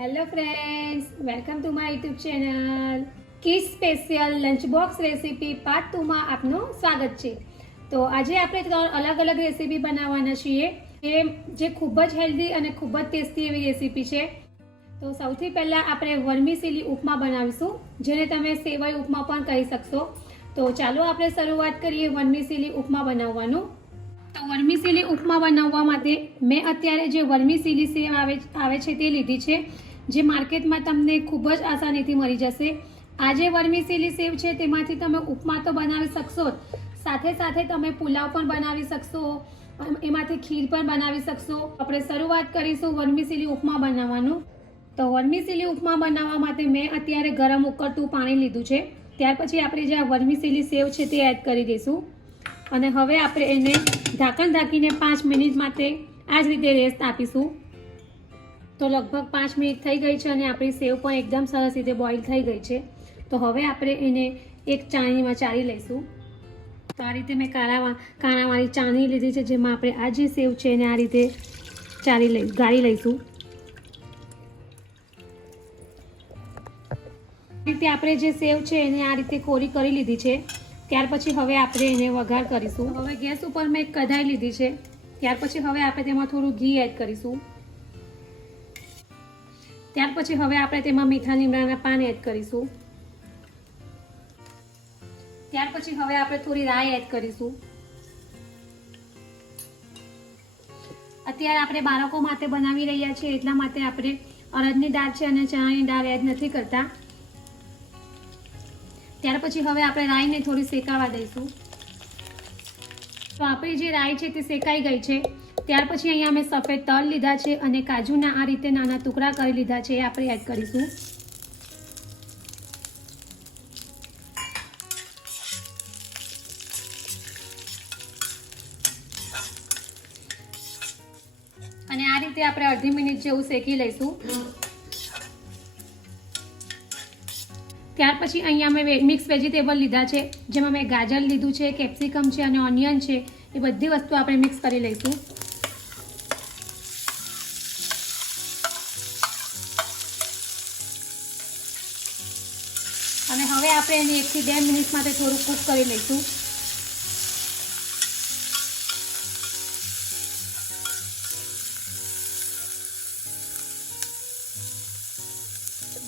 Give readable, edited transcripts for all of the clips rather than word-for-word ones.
Hello friends, welcome to my YouTube channel kiss special lunch box recipe part 2 માં આપનું સ્વાગત છે। તો આજે આપણે 3 અલગ અલગ રેસીપી બનાવવાના છીએ જે ખૂબ જ હેલ્ધી અને ખૂબ જ ટેસ્ટી એવી રેસીપી છે। તો સૌથી પહેલાં આપણે વર્મીસેલી ઉપમા બનાવીશું, જેને તમે સેવઈ ઉપમા પણ કહી શકશો। તો ચાલો આપણે શરૂઆત કરીએ વર્મીસેલી ઉપમા બનાવવાનું। તો વર્મીસેલી ઉપમા બનાવવા માટે મેં અત્યારે જે વર્મીસેલી સેવ આવે છે તે લીધી છે, જે માર્કેટમાં તમને ખૂબ જ આસાનીથી મળી જશે। આ જે વર્મીસેલી સેવ છે તેમાંથી તમે ઉપમા તો બનાવી શકશો, સાથે સાથે તમે પુલાવ પણ બનાવી શકશો, એમાંથી ખીર પણ બનાવી શકશો। આપણે શરૂઆત કરીશું વર્મીસેલી ઉપમા બનાવવાનું। તો વર્મીસેલી ઉપમા બનાવવા માટે મેં અત્યારે ગરમ ઉકળતું પાણી લીધું છે। ત્યાર પછી આપણે જે આ વર્મીસેલી સેવ છે તે એડ કરી દઈશું અને હવે આપણે એને ઢાંકણ ઢાંકીને 5 મિનિટ માટે આ જ રીતે રેસ્ટ આપીશું। તો લગભગ 5 મિનિટ થઈ ગઈ છે અને આપણી સેવ પણ એકદમ સરસ રીતે બોઇલ થઈ ગઈ છે। તો હવે આપણે એને એક ચાળણીમાં ચાળી લઈશું। તો આ રીતે મેં કાણાવાળી ચાળણી લીધી છે, જેમાં આપણે આ જે સેવ છે એને આ રીતે ગાળી લઈશું। રીતે આપણે જે સેવ છે એને આ રીતે કોરી કરી લીધી છે। ત્યાર પછી હવે આપણે એને વઘાર કરીશું। હવે ગેસ ઉપર મેં એક કઢાઈ લીધી છે। ત્યાર પછી હવે આપણે તેમાં થોડું ઘી એડ કરીશું। ત્યાર પછી હવે આપણે તેમાં મીઠા લીમડાના પાન એડ કરીશું। ત્યાર પછી હવે આપણે થોડી રાઈ એડ કરીશું। અત્યારે આપણે બાળકો માટે બનાવી રહ્યા છીએ, એટલા માટે આપણે અડદની દાળ છે અને ચણાની દાળ એડ નથી કરતા। ત્યાર પછી હવે આપણે રાઈને થોડી શેકાવા દઈશું। તો આપણી જે રાઈ છે તે શેકાઈ ગઈ છે। ત્યાર પછી અહીંયા મેં સફેદ તલ લીધા છે અને કાજુના આ રીતે નાના ટુકડા કરી લીધા છે, એ આપણે એડ કરીશું। અને આ રીતે આપણે અડધી મિનિટ જેવું શેકી લઈશું। ત્યાર પછી અહીંયા મેં મિક્સ વેજીટેબલ લીધા છે, જેમાં મેં ગાજર લીધું છે, કેપ્સિકમ છે અને ઓનિયન છે, એ બધી વસ્તુ આપણે મિક્સ કરી લઈશું। અને હવે આપણે એને 1 થી 2 મિનિટ માટે થોડું કૂક કરી લઈશું।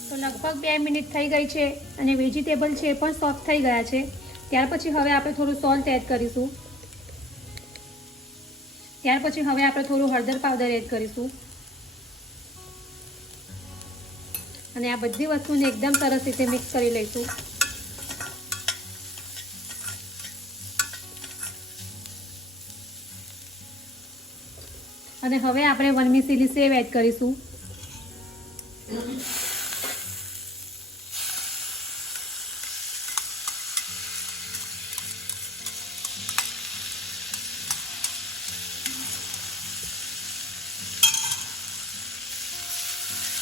તો લગભગ 2 મિનિટ થઈ ગઈ છે અને વેજીટેબલ છે એ પણ સોફ્ટ થઈ ગયા છે। ત્યાર પછી હવે આપણે થોડું સોલ્ટ એડ કરીશું। ત્યાર પછી હવે આપણે થોડું હળદર પાવડર એડ કરીશું અને આ બધી વસ્તુને એકદમ સરસ રીતે મિક્સ કરી લઈશું। અને હવે આપણે વર્મીસેલી સેવ એડ કરીશું।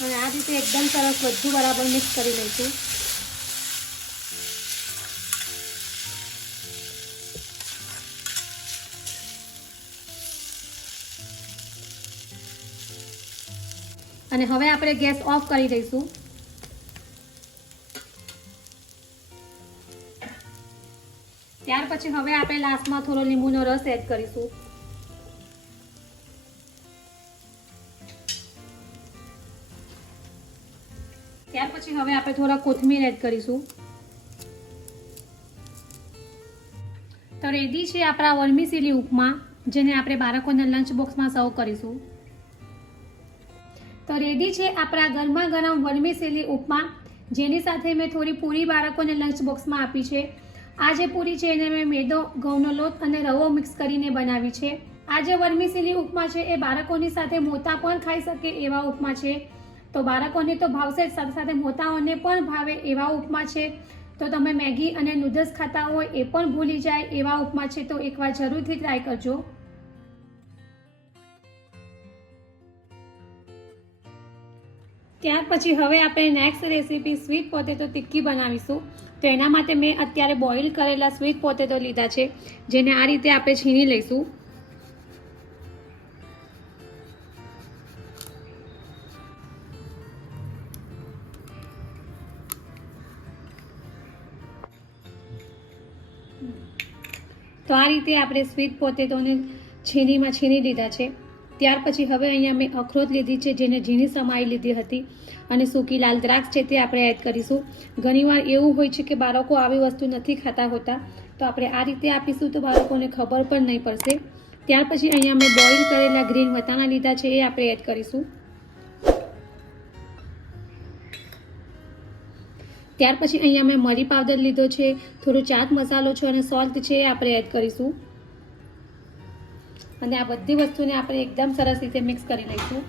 અને આ રીતે એકદમ સરસ બધું બરાબર મિક્સ કરી લઈશું। અને હવે આપણે ગેસ ઓફ કરી દઈશું। ત્યાર પછી હવે આપણે લાસ્ટમાં થોડો લીંબુનો રસ એડ કરીશું। ત્યાર પછી હવે આપણે થોડા કોથમીર એડ કરીશું। તો રેડી છે આપણા વર્મીસેલી ઉપમા, જેને આપણે બાળકોના લંચ બોક્સમાં સર્વ કરીશું। તો રેડી છે આપણા ગરમા ગરમ વર્મીસેલી ઉપમા, જેની સાથે મેં થોડી પૂરી બાળકોને લંચ બોક્સમાં આપી છે। આ જે પૂરી છે એને મેં મેદો, ઘઉંનો લોટ અને રવો મિક્સ કરીને બનાવી છે। આ જે વર્મીસેલી ઉપમા છે એ બાળકોની સાથે મોટા પણ ખાઈ શકે એવા ઉપમા છે। તો બાળકોને તો ભાવશે જ, સાથે સાથે મોટાઓને પણ ભાવે એવા ઉપમા છે। તો તમે મેગી અને નૂડલ્સ ખાતા હોય એ પણ ભૂલી જાય એવા ઉપમા છે, તો એકવાર જરૂરથી ટ્રાય કરજો। ત્યાર પછી હવે આપણે next recipe sweet potato tikki બનાવીશું। તો એના માટે મેં અત્યારે બોઇલ કરેલા સ્વીટ પોટેટો લીધા છે, જેને આ રીતે આપણે છીણી લઈશું। તો આ રીતે આપણે સ્વીટ પોટેટોને છીણીમાં છીણી લીધા છે. ત્યાર પછી હવે અહીંયા મેં અખરોટ લીધી છે, જેને ઝીણી સમાઈ લીધી હતી, અને સૂકી લાલ દ્રાક્ષ છે તે આપણે એડ કરીશું. ઘણીવાર એવું હોય છે કે બાળકો આવી વસ્તુ નથી ખાતા હોતા, તો આપણે આ રીતે આપીશું તો બાળકોને ખબર પણ નહીં પડશે. ત્યાર પછી અહીંયા મેં બોઇલ કરેલા ગ્રીન વટાણા લીધા છે, એ આપણે એડ કરીશું. ત્યાર પછી અહીંયા મેં મરી પાવડર લીધો છે, થોડો ચાટ મસાલો છે અને સોલ્ટ છે, એ આપણે એડ કરીશું. અને આ બધી વસ્તુને આપણે એકદમ સરસ રીતે મિક્સ કરી લઈશું.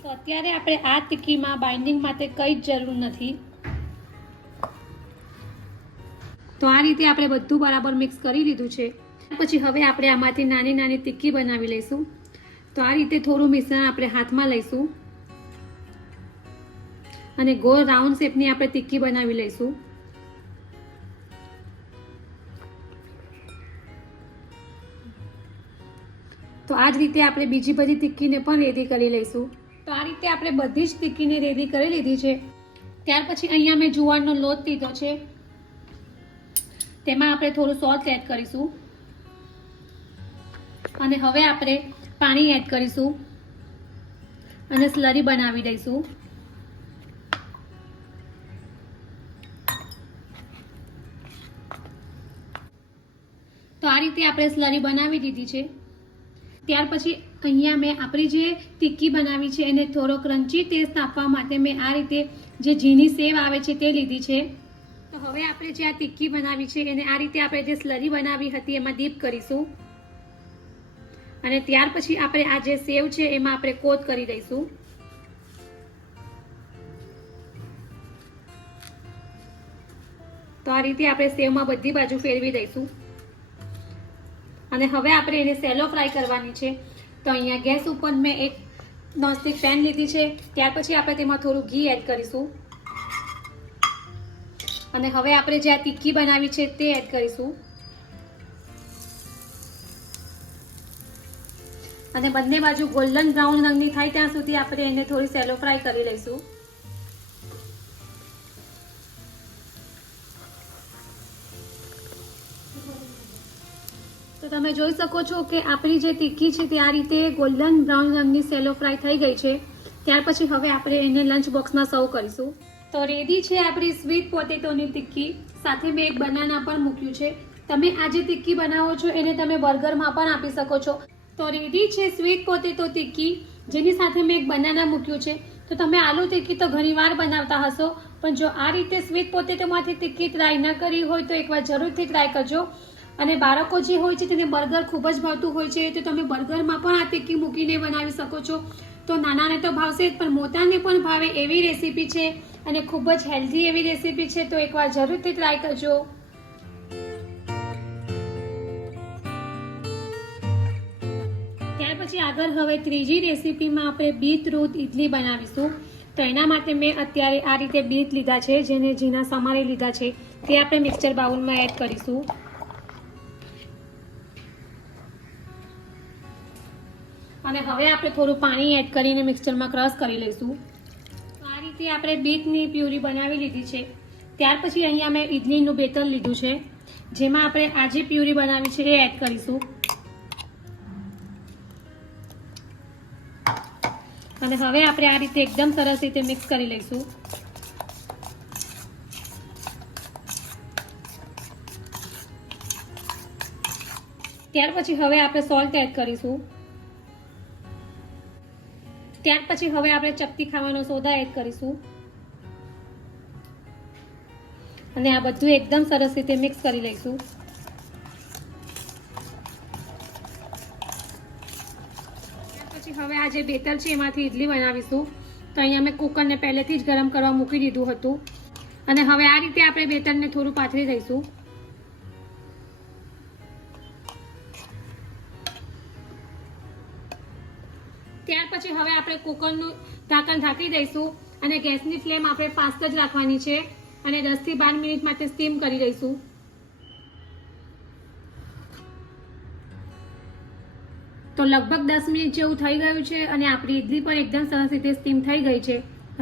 તો અત્યારે આપણે આ ટિક્કીમાં બાઇન્ડિંગ માટે કંઈ જ જરૂર નથી. તો આ રીતે આપણે બધું બરાબર મિક્સ કરી લીધું છે. પછી હવે આપણે આમાંથી નાની નાની ટિક્કી બનાવી લઈશું. તો આ રીતે થોડું મિશ્રણ આપણે હાથમાં લઈશું અને ગોળ રાઉન્ડ શેપની આપણે ટિક્કી બનાવી લઈશું. તો આ જ રીતે આપણે બીજી બધી ટિક્કીને પણ રેડી કરી લઈશું. તો આ રીતે આપણે બધી જ ટિક્કીને રેડી કરી લીધી છે. ત્યાર પછી અહીંયા મેં જુવારનો લોટ લીધો છે, તેમાં આપણે થોડું સોલ્ટ એડ કરીશું અને હવે આપણે પાણી એડ કરીશું અને સ્લરી બનાવી દઈશું. તો આ રીતે આપણે સ્લરી બનાવી દીધી છે. ત્યાર પછી અહીંયા મેં આપણી જે ટિક્કી બનાવી છે એને થોડો ક્રન્ચી ટેસ્ટ આપવા માટે મેં આ રીતે જે ઝીણી સેવ આવે છે તે લીધી છે. તો હવે આપણે જે આ ટિક્કી બનાવી છે એને આ રીતે આપણે જે સ્લરી બનાવી હતી એમાં ડીપ કરીશું અને ત્યાર પછી આપણે આ જે સેવ છે એમાં આપણે કોટ કરી દઈશું. તો આ રીતે આપણે સેવમાં બધી બાજુ ફેરવી દઈશું અને હવે આપણે એને સેલો ફ્રાય કરવાની છે. તો અહીંયા ગેસ ઉપર મેં એક નોનસ્ટિક પેન લીધી છે. ત્યાર પછી આપણે તેમાં થોડું ઘી એડ કરીશું અને હવે આપણે જે આ ટિક્કી બનાવી છે તે એડ કરીશું અને બંને બાજુ ગોલ્ડન બ્રાઉન રંગની થાય ત્યાં સુધી આપણે એને થોડી સેલો ફ્રાય કરી લઈશું. તો તમે જોઈ શકો છો કે આપણી જે ટિક્કી છે તે આ રીતે ગોલ્ડન બ્રાઉન રંગની સેલો ફ્રાય થઈ ગઈ છે. ત્યાર પછી હવે આપણે એને લંચ બોક્સમાં સર્વ કરીશું. તો રેડી છે આપણી સ્વીટ પોટેટોની ટિક્કી. સાથે મેં એક બનાના પણ મૂક્યું છે. તમે આ જે ટિક્કી બનાવો છો એને તમે બર્ગરમાં પણ આપી શકો છો. તો રેડી છે સ્વીટ પોટેટો ટિક્કી, જેની સાથે મેં એક બનાના મૂક્યું છે. તો તમે આલુ ટિક્કી તો ઘણીવાર બનાવતા હશો, પણ જો આ રીતે સ્વીટ પોટેટોમાંથી ટિક્કી ટ્રાય ન કરી હોય તો એકવાર જરૂરથી ટ્રાય કરજો. અને બાળકો જે હોય છે તેને બર્ગર ખૂબ જ ભાવતું હોય છે, તો તમે બર્ગરમાં પણ આ ટિક્કી મૂકીને બનાવી શકો છો. તો નાનાને તો ભાવશે જ, પણ મોટાને પણ ભાવે એવી રેસીપી છે અને ખૂબ જ હેલ્ધી એવી રેસીપી છે. તો એકવાર જરૂરથી ટ્રાય કરજો. ત્યાર પછી આગળ હવે ત્રીજી રેસીપીમાં આપણે બીટરૂટ ઇડલી બનાવીશું. તો એના માટે મેં અત્યારે આ રીતે બીટ લીધા છે, જેને ઝીણા સમારી લીધા છે, તે આપણે મિક્સર બાઉલમાં એડ કરીશું અને હવે આપણે થોડું પાણી એડ કરીને મિક્સરમાં ક્રશ કરી લઈશું. આ રીતે આપણે બીટની પ્યુરી બનાવી લીધી છે. ત્યાર પછી અહીંયા મેં ઇડલીનું બેટર લીધું છે, જેમાં આપણે આ જે પ્યુરી બનાવી છે એ એડ કરીશું અને હવે આપણે આ રીતે એકદમ સરસ રીતે મિક્સ કરી લઈશું. ત્યાર પછી હવે આપણે સોલ્ટ એડ કરીશું. ત્યાર પછી હવે આપણે ચપટી ખાવાનો સોદા એડ કરીશું અને આ બધું એકદમ સરસ રીતે મિક્સ કરી લઈશું. ત્યાર પછી હવે આ જે બેટર છે એમાંથી ઇડલી બનાવીશું. તો અહીંયા મેં કુકરને પહેલેથી જ ગરમ કરવા મૂકી દીધું હતું અને હવે આ રીતે આપણે બેટરને થોડું પાથરી દઈશું. ત્યાર પછી હવે આપણે કુકરનું ઢાંકણ ઢાંકી દઈશું અને ગેસની ફ્લેમ આપણે ફાસ્ટ જ રાખવાની છે અને 10 થી 12 મિનિટ માટે સ્ટીમ કરી દઈશું. તો લગભગ 10 મિનિટ જેવું થઈ ગયું છે અને આપણી ઇડલી પણ એકદમ સરસ રીતે સ્ટીમ થઈ ગઈ છે.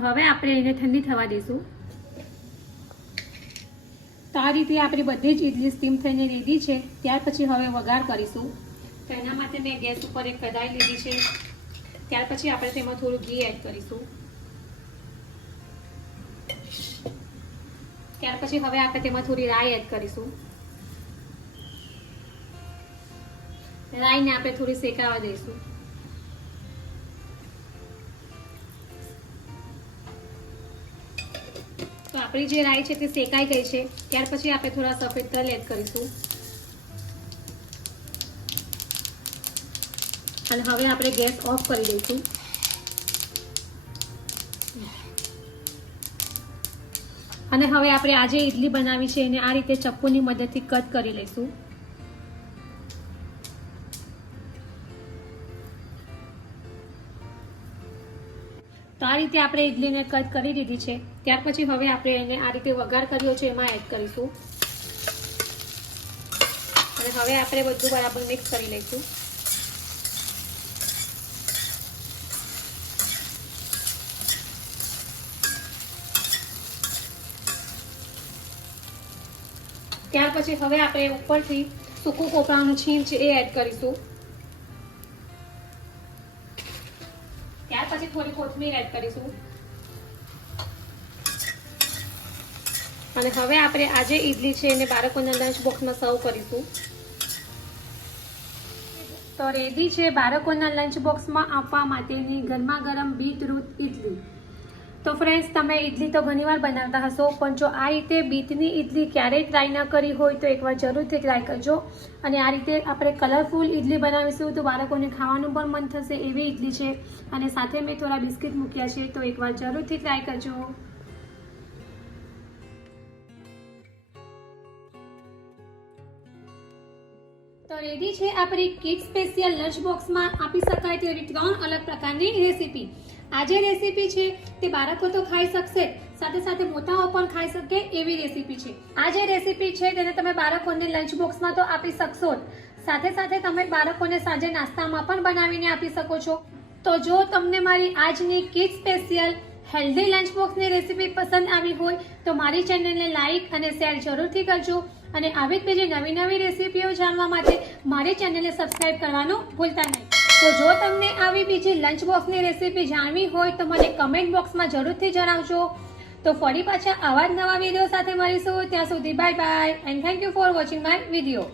હવે આપણે એને ઠંડી થવા દઈશું. તો આ રીતે આપણી બધી જ ઇડલી સ્ટીમ થઈને રેડી છે. ત્યાર પછી હવે વઘાર કરીશું. તો એના માટે મેં ગેસ ઉપર એક કઢાઈ લીધી છે. ત્યાર પછી આપણે તેમાં થોડું ઘી એડ કરીશું. ત્યાર પછી હવે આપણે તેમાં થોડી રાઈ એડ કરીશું. રાઈને આપણે થોડી શેકાવા દઈશું. તો આપણી જે રાઈ છે તે શેકાઈ ગઈ છે. ત્યાર પછી આપણે થોડા સફેદ તલ એડ કરીશું. અને હવે આપણે ગેસ ઓફ કરી દઈશું. અને હવે આપણે આજે ઇડલી બનાવી છે એને આ રીતે ચપ્પુની મદદથી કટ કરી લઈશું. તો આ રીતે આપણે ઇડલીને કટ કરી દીધી છે. ત્યાર પછી હવે આપણે એને આ રીતે વઘાર કર્યો છે એમાં એડ કરીશું. અને હવે આપણે બધું બરાબર મિક્સ કરી લઈશું. ત્યાર પછી હવે આપણે ઉપરથી સૂકું કોપરાનું છીણ છે એ એડ કરીશું. ત્યાર પછી થોડી કોથમીર એડ કરીશું. અને હવે આપણે આજે ઇડલી છે એને બાળકોના લંચ બોક્સમાં સર્વ કરીશું. તો રેડી છે બાળકોના લંચ બોક્સમાં આપવા માટેની ગરમા ગરમ બીટરૂટ ઇડલી. તો ફ્રેન્ડ્સ, તમે ઇડલી તો ઘણીવાર બનાવતા હશો, પણ જો આ રીતે બીટની ઇડલી ક્યારેય ટ્રાય ના કરી હોય તો એકવાર જરૂરથી ટ્રાય કરજો. અને આ રીતે આપણે કલરફુલ ઇડલી બનાવીશું તો બાળકોને ખાવાનું પણ મન થશે એવી ઇડલી છે. અને સાથે મેં થોડા બિસ્કિટ મૂક્યા છે, તો એકવાર જરૂરથી ટ્રાય કરજો. તો રેડી છે આપણી કિડ સ્પેશિયલ લંચ બોક્સમાં આપી શકાય તેવી 3 અલગ પ્રકારની રેસીપી. આ જે રેસીપી છે તે બાળકો તો ખાઈ શકશે, સાથે સાથે મોટાઓ પણ ખાઈ શકે એવી રેસીપી છે. આ જે રેસીપી છે તેને તમે બાળકોને લંચ બોક્સમાં તો આપી શકશો જ, સાથે સાથે તમે બાળકોને સાંજે નાસ્તામાં પણ બનાવીને આપી શકો છો. તો જો તમને મારી આજની કિડ સ્પેશિયલ હેલ્ધી લંચ બોક્સની રેસીપી પસંદ આવી હોય તો મારી ચેનલને લાઈક અને શેર જરૂરથી કરજો. અને આવી જ બીજી નવી નવી રેસીપીઓ જાણવા માટે મારી ચેનલને સબસ્ક્રાઇબ કરવાનું ભૂલતા નહીં. તો જો તમને આવી બીજી લંચ બોક્સની રેસીપી જાણવી હોય તો મને કમેન્ટ બોક્સમાં જરૂરથી જણાવજો. તો ફરી પાછા આવા જ નવા વિડીયો સાથે મળીશું. ત્યાં સુધી bye bye and thank you for watching my video.